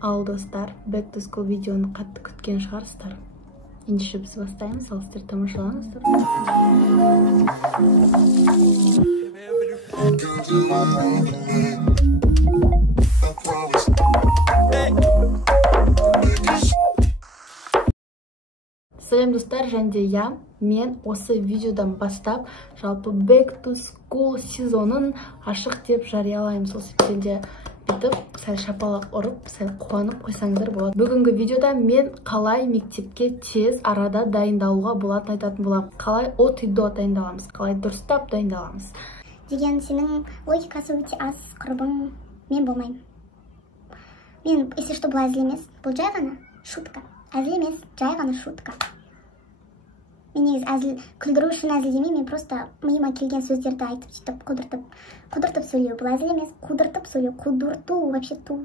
Ал достар, Back to School видеоны қатты күткен шығарсыздар. Ендеше біз бастаймыз, ал сіздер тамашалаңыздар. Сәлем достар, және мен осы видеодан бастап жалпы Back to School сезонын ашық деп жариялаймын. Сол себептен бүйтіп, сәл шапалақ ұрып, сәл қуанып қойсаңыздар болады. Бүгінгі видеода мен қалай мектепке тез арада дайындалуға болатынын айтатын боламын. Қалай от и до дайындаламыз, қалай дұрыстап дайындаламыз. Деген сенің логикасы өте аз, құрбың, мен болмаймын. Мен, если что, бұл әзіл емес, бұл жай ғана шутка. Әзіл емес, жай ғана шутка. Мен негіз әзіл, күлдіру үшін әзіл демей, мен просто миыма келген сөздерді айтып, сөйтіп, қудыртып сөйлеу. Бұл әзіл емес, қудыртып сөйлеу, қудырту, вообще ту.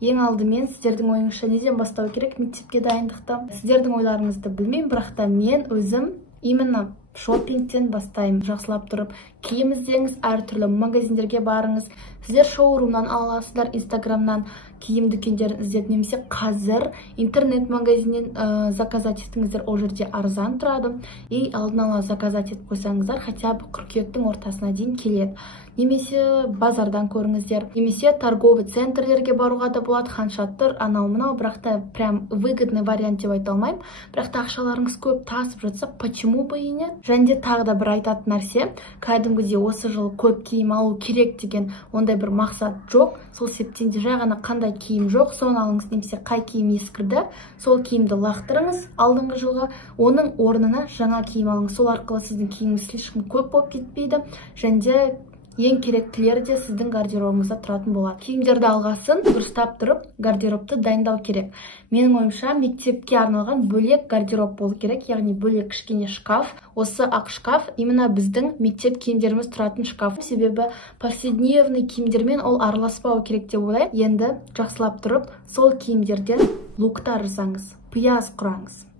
Ең алдымен сіздердің ойыңызша неден бастау керек мектепке дайындықты? Сіздердің ойларыңызды білмеймін, бірақ та мен өзім именно шопингтен бастаймын. Жақсылап тұрып, киім іздеңіз, әртүрлі магазиндерге барыңыз. Сіздер шоурумнан аласыздар, инстаграмнан киім дүкендерін іздеп, немесе қазір интернет магазиннен заказать еттіңіздер, ол жерде арзан тұрады. И алдын ала заказать етіп қойсаңыздар, хотя бы қыркүйектің ортасына дейін келеді. Немесе базардан көріңіздер, немесе торговый центрлерге баруға да болады, Ханшаттыр, анау-мынау, бірақ та прям выгодный вариант деп айта алмаймын. Бірақ та ақшаларыңыз көп тасып жатса, почему бы и нет? Және тағы да бір айтатын нәрсе, кәдімгідей осы жылы көп киім алу керек деген ондай бір мақсат жоқ. Сол себептен де жай ғана қандай киім жоқ, соны алыңыз, немесе қай киім ескірді, сол киімді лақтырыңыз алдыңғы жылға, оның орнына жаңа киім алыңыз. Сол арқылы сіздің киіміңіз слишком көп болып кетпейді, және ең керектілері де сіздің гардеробыңызда тұратын болады. Киімдерді алғасын дұрыстап тұрып, гардеробты дайындау керек. Менің ойымша, мектепке арналған бөлек гардероб болу керек, яғни бөлек кішкене шкаф. Осы ақ шкаф именно біздің мектеп киімдеріміз тұратын шкаф. Себебі повседневный киімдермен ол араласпау керек деп ойлаймын. Енді жақсылап тұрып, сол киімдерден луктар жасаңыз, пияз құраңыз.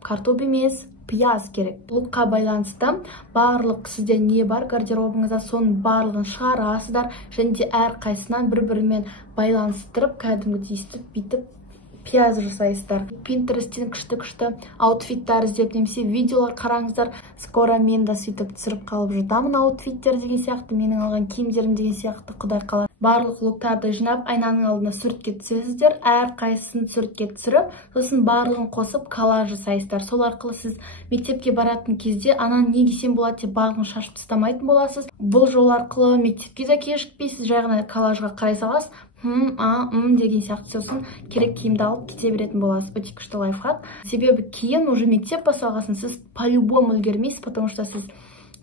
Картоп емес, пияз керек. Лукқа байланысты барлық сізде не бар гардеробыңызда, соның барлығын шығарасыздар, және де әр қайсынан бір-бірімен байланыстырып, кәдімгідей істеп бүйтіп пияз жасайсыздар. Pinterest'тен күшті аутфиттар іздеп, немесе видеолар қараңыздар. Скоро мен да сөйтіп түсіріп қалып жатамын аутфиттер деген сияқты, менің алған киімдерім деген сияқты, құдай қаласа. Барлық луктарды жинап, айнаның алдына суретке түсесіздер, әр қайсысын суретке түсіріп, сосын барлығын қосып коллаж жасайсыздар. Сол арқылы сіз мектепке баратын кезде ананы не кисем болады деп барлығын шашып тастамайтын боласыз. Бұл жол арқылы мектепке де кешікпейсіз, жай ғана коллажға қарай саласыз, деген сияқты, сосын керек киімді алып кете беретін боласыз. Өте күшті лайфхак. Себебі кейін уже мектеп басталғасын сіз по-любому үлгермейсіз, потому что сіз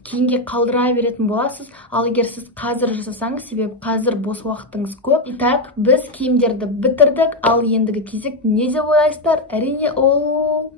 кейінге қалдыра беретін боласыз. Ал егер сіз қазір жасасаңыз, себебі қазір бос уақытыңыз көп. Итак, біз киімдерді бітірдік, ал ендігі кезек не деп ойлайсыздар? Әрине ол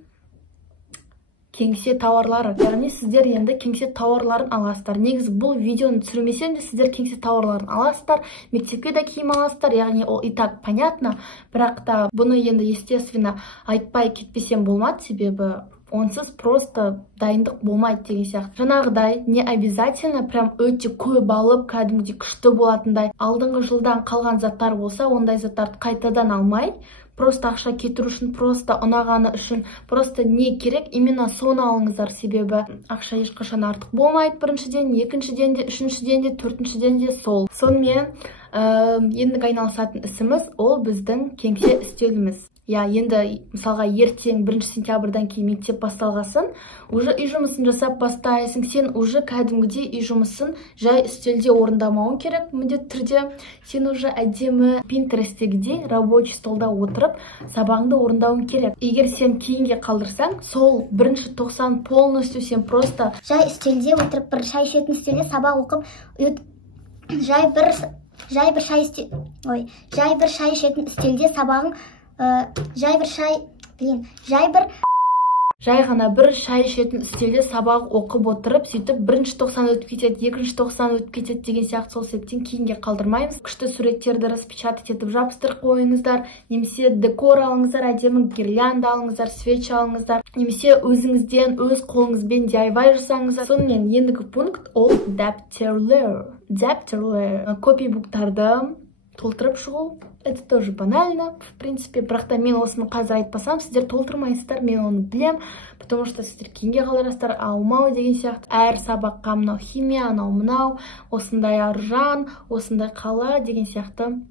кеңсе тауарлары. Яғни сіздер енді кеңсе тауарларын аласыздар. Негізі бұл видеоны түсірмесем де сіздер кеңсе тауарларын аласыздар, мектепке де киім аласыздар. Яғни ол и так понятно, бірақ та бұны енді естественно айтпай кетпесем болмады, себебі онсыз просто дайындық болмайды деген сияқты. Жаңағыдай не обязательно прям өте көп алып, кәдімгідей күшті болатындай алдыңғы жылдан қалған заттар болса, ондай заттарды қайтадан алмай, просто ақша кетіру үшін, просто ұнағаны үшін, просто не керек, именно соны алыңыздар. Себебі ақша ешқашан артық болмайды, біріншіден, екіншіден де, үшіншіден де, төртіншіден де сол. Сонымен ендігі айналысатын ісіміз ол біздің кеңсе үстеліміз. Енді мысалға ертең 1 сентябрьдан кейін мектеп басталғасын, уже үй жұмысын жасап бастайсың, сен уже кәдімгідей үй жұмысын жай үстелде орындамауың керек, міндетті түрде. Сен уже әдемі Pinterest'тегідей рабочий столда отырып, сабағыңды орындауың керек. Егер сен кейінге қалдырсаң, сол 1-90 полностью сен просто жай үстелде отырып, бір шай ішетін үстелде сабақ оқып, жай бір шай ішетін үстелде сабағың, жай ғана бір шай ішетін үстелде сабақ оқып отырып, сөйтіп бірінші тоқсан өтіп кетеді, екінші тоқсан өтіп кетеді деген сияқты. Сол себептен кейінге қалдырмаймыз. Күшті суреттерді распечатать етіп жабыстырып қойыңыздар, немесе декор алыңыздар, әдемі гирлянда алыңыздар, свеч алыңыздар, немесе өзіңізден өз қолыңызбен DIY жасаңыздар. Сонымен ендігі пункт ол дәптерлер. Копибуктарды толтырып шығу. Это тоже банально, в принципе, бірақ та мен осыны қазір айтпасам, сіздер толтырмайсыздар, мен оны білем, потому что сіздер кейінге қаларасыздар, аумау деген сияқты. Әр сабаққа мынау химия, анау мынау, осындай аржан, осындай қала деген сияқты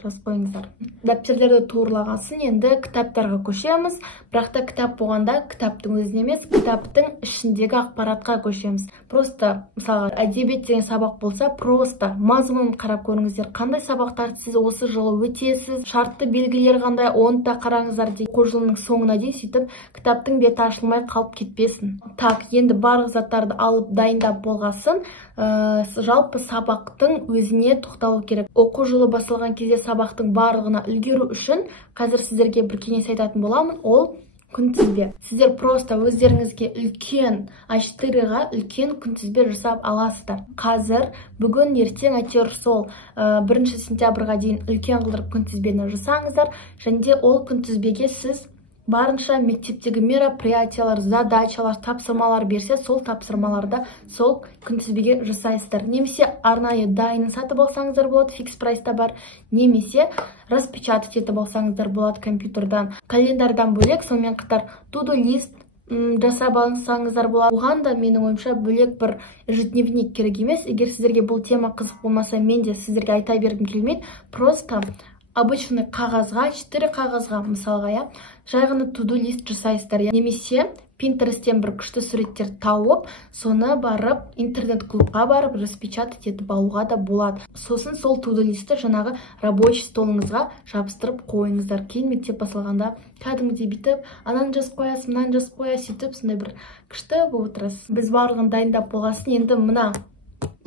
жазып қойыңыздар. Дәптерлерді туырлаған соң енді кітаптарға көшеміз, бірақ та кітап болғанда кітаптың өзіне емес, кітаптың ішіндегі ақпаратқа көшеміз. Просто мысалға әдебиет деген сабақ болса, просто мазмұнын қарап көріңіздер, қандай сабақтарды сіз осы жылы өтесіз, шартты белгілер қандай, оны да қараңыздар дейді. Оқу жылының соңына дейін сөйтіп кітаптың беті ашылмай қалып кетпесін. Так, енді барлық заттарды алып дайындап болғасын, жалпы сабақтың өзіне тоқталу керек. Оқу жылы басталған кезде сабақтың барлығына үлгеру үшін қазір сіздерге бір кеңес айтатын боламын, ол күнтізбе. Сіздер просто өздеріңізге үлкен А4-ға үлкен күнтізбе жасап аласыздар. Қазір бүгін ертең әйтеуір сол 1 сентябрьға дейін үлкен қылдырып күнтізбені жасаңыздар, және де ол күнтізбеге сіз барынша мектептегі мероприятиялар, задачалар, тапсырмалар берсе, сол тапсырмаларды сол күнтізбеге жасайсыздар. Немесе арнайы дайынын сатып алсаңыздар болады, фикс прайста бар, немесе распечатать етіп алсаңыздар болады компьютердан. Календардан бөлек, сонымен қатар to-do list жасап алсаңыздар болады. Оған да менің ойымша бөлек бір ежедневник керек емес. Егер сіздерге бұл тема қызық болмаса, мен де сіздерге айта бергім келмейді. Просто обычный қағазға, 4 қағазға мысалға, жай ғана to-do list жасайсыздар. Немесе Pinterest'тен бір күшті суреттер тауып, соны барып интернет-клубқа барып распечатать етіп алуға да болады. Сосын сол to-do listті жаңағы рабочий столыңызға жабыстырып қойыңыздар. Кейін мектеп басталғанда кәдімгідей бүйтіп, ананы жазып қоясыз, мынаны жазып қоясыз, сөйтіп сондай бір күшті болып отырасыз. Біз барлығын дайындап болғасын, енді мына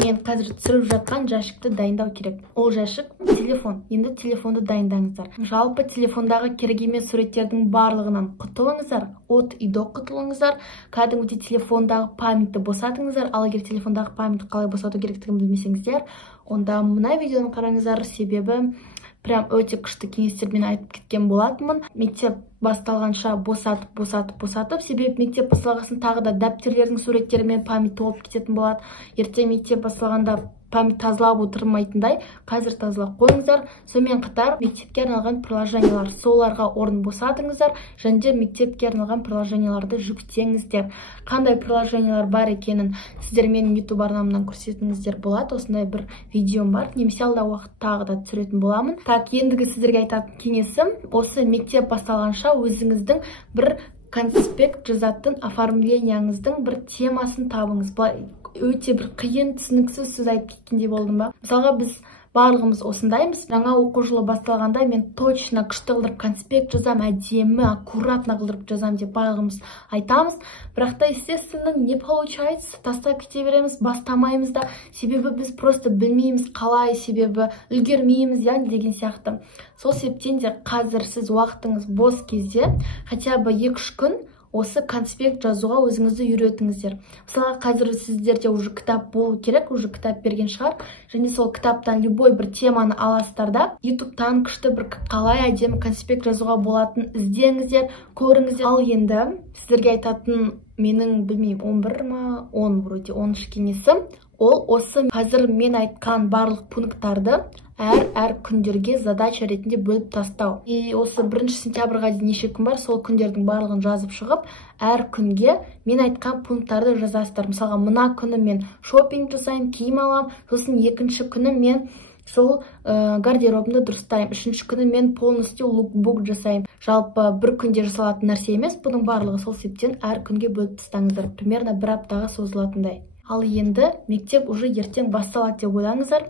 мен қазір түсіріп жатқан жәшікті дайындау керек. Ол жәшік телефон. Енді телефонды дайындаңыздар. Жалпы телефондағы керек емес суреттердің барлығынан құтылыңыздар. От и до құтылыңыздар. Кәдімгідей телефондағы памятті босатыңыздар. Ал егер телефондағы памятті қалай босату керектігін білмесеңіздер, онда мына видеоны қараңыздар, себебі прям өте күшті кеңестермен айтып кеткен болатынмын. Мектеп басталғанша босатып, себебі мектеп басталғасын тағы да дәптерлердің суреттерімен память толып кететін болады. Ертең мектеп басталғанда память тазалап отырмайтындай қазір тазалап қойыңыздар. Сонымен қатар мектепке арналған приложениялар, соларға орын босатыңыздар, және де мектепке арналған приложенияларды жүктеңіздер. Қандай приложениялар бар екенін сіздер менің YouTube арнамнан көрсетіңіздер болады. Осындай бір видеом бар, немесе алдағы уақытта тағы да түсіретін боламын. Так, ендігі сіздерге айтатын кеңесім, осы мектеп басталғанша өзіңіздің бір конспект жазатын оформленияңыздың бір темасын табыңыз. Өте бір қиын, түсініксіз сөз айтып кеткендей болдым ба? Мысалға біз барлығымыз осындаймыз. Жаңа оқу жылы басталғанда мен точно күшті қылдырып конспект жазам, әдемі, аккуратно қылдырып жазам деп барлығымыз айтамыз. Бірақ та, естественно, не получается, тастап кете береміз, бастамаймыз да. Себебі біз просто білмейміз қалай, себебі үлгермейміз, деген сияқты. Сол себептен де қазір сіз уақытыңыз бос кезде, хотя бы 2-3 күн осы конспект жазуға өзіңізді үйретіңіздер. Мысалға қазір сіздерде уже кітап болу керек, уже кітап берген шығар. Және сол кітаптан любой бір теманы аласыздар да, YouTube-тан күшті бір қалай әдемі конспект жазуға болатын іздеңіздер, көріңіздер. Ал енді сіздерге айтатын менің білмеймін 11 ма, 10 вроде 10-шы кеңесім, ол осы қазір мен айтқан барлық пункттарды әр күндерге задача ретінде бөліп тастау. И осы 1 сентябрьға дейін неше күн бар, сол күндердің барлығын жазып шығып, әр күнге мен айтқан пункттарды жазасыздар. Мысалға, мына күні мен шопинг жасаймын, киім алам, сосын 2-ші күні мен сол гардеробымды дұрыстаймын, 3-ші күні мен полностью лукбук жасаймын. Жалпы бір күнде жасалатын нәрсе емес, бұның барлығы. Сол себептен әр күнге бөліп тастаңыздар, примерно 1 аптаға созылатындай. Ал енді мектеп уже ертең басталады деп ойлаңыздар.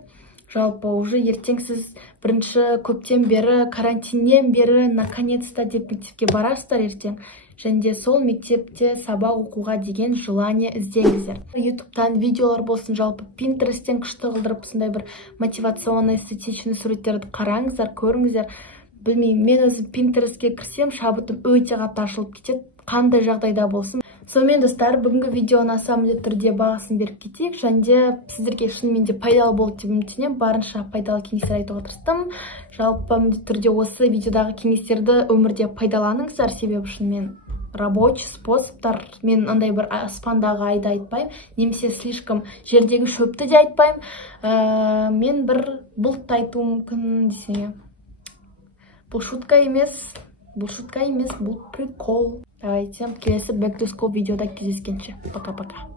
Жалпы уже ертең сіз бірінші көптен бері, карантиннен бері, наконец-то деп мектепке барасыздар ертең. Және де сол мектепте сабақ оқуға деген желание іздеңіздер. YouTube-тан видеолар болсын, жалпы Pinterest-тен күшті қылдырып, сондай бір мотивационный, эстетичный суреттерді қараңыздар, көріңіздер. Білмеймін, мен өзім Pinterest-ке кірсем, шабытым өте қатты ашылып кетеді. қандай жағдайда болсын. Сонымен достар, бүгінгі видеоны аса міндетті түрде бағасын беріп кетейік. Және де сіздерге шынымен де пайдалы болды деп үміттенемін. Барынша пайдалы кеңестер айтуға тырыстым. Жалпы міндетті түрде осы видеодағы кеңестерді өмірде пайдаланыңыздар, себебі шынымен рабочий способтар. Мен андай бір аспандағы айды айтпаймын, немесе слишком жердегі шөпті де айтпаймын. Мен бір бұлтты айтуым мүмкін десең. Бұл шутка емес, бұл прикол. Давайте келесі Back to School видеода кездескенше. Пока-пока.